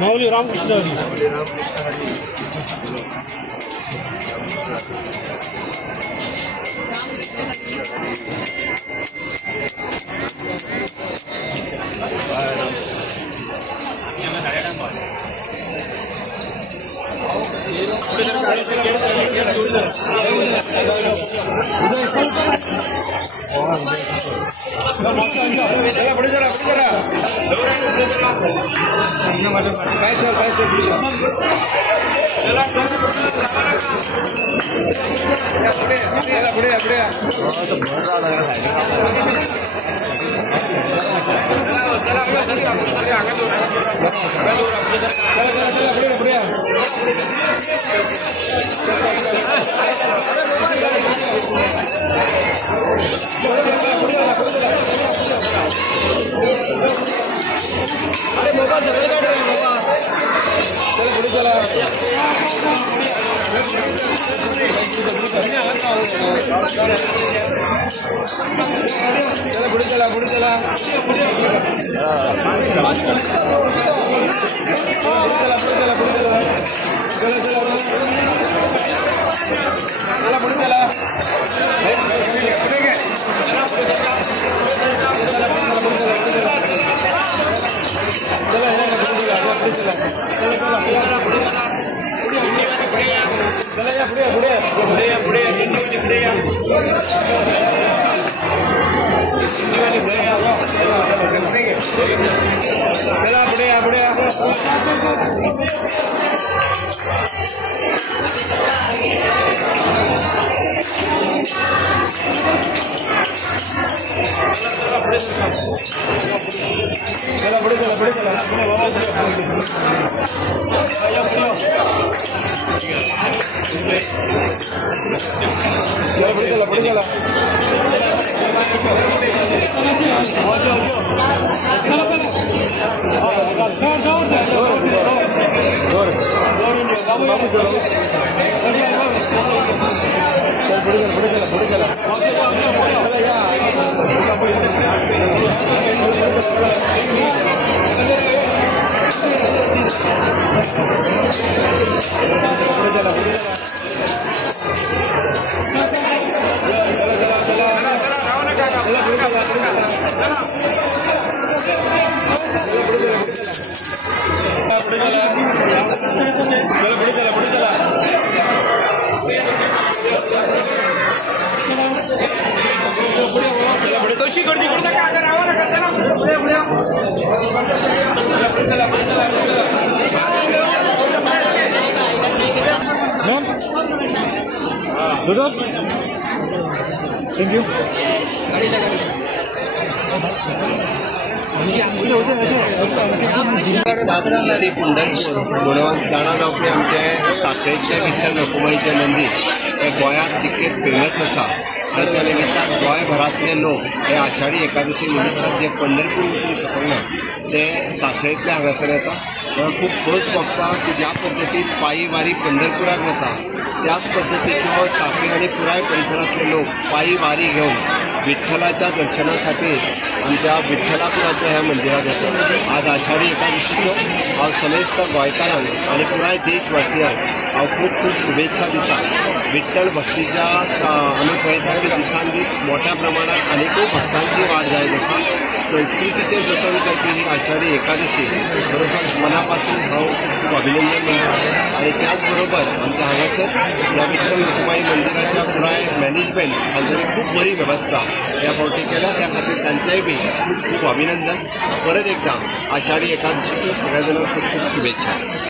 Mauli Ramakrishna Hari. Thank you. Dadra नदी पंढरपूर गुणवंत जाणा जावपी आमचे साखळेचे विठ्ठल रखुमाईचे मंदिर हे गोंयांत तितकेच फेमस आसा आनी त्या निमित्तान गोंयभरांतले लोक हे आषाढी एकादशी निमित्तान जे पंढरपूर वचूंक शकना ते साखळेंतले हांगासर येता खूब खोस भोगता की ज्या पद्दतीन पायी वारी पंढरपुराक वता त्याच पद्दतीचो साखळी आनी पुराय परिसरांतले लोक पायी वारी घेवन विठ्ठलाच्या दर्शना खातीर आमच्या विठ्ठलापुराच्या ह्या मंदिरात येतात। आज आषाढी एकादशीचो हांव समेस्त गोंयकारांक आनी पुराय देशवासियांक हांव खूब खूब शुभेच्छा दिता। विठ्ठल भक्तीच्या आमी पळयता की दिसान दीस मोठ्या प्रमाणात आनीकूय भक्तांची वाड जायत आसा। संस्कृतीचें जतन करपी ही आषाढी एकादशी बरोबर मनापासून हांव खूब अभिनंदन करता आनी त्याच बरोबर आमच्या हांगासर ह्या विठ्ठल रखुमाई मंदिराच्या पुराय मॅनेजमेंट हांच्यानी खूब बरी वेवस्था ह्या फावटी केल्या त्या खातीर तांचेय बी खूब खूब अभिनंदन। परत एकदा आषाढी एकादशीच्यो सगळ्या जाणांक खूब खूब शुभेच्छा।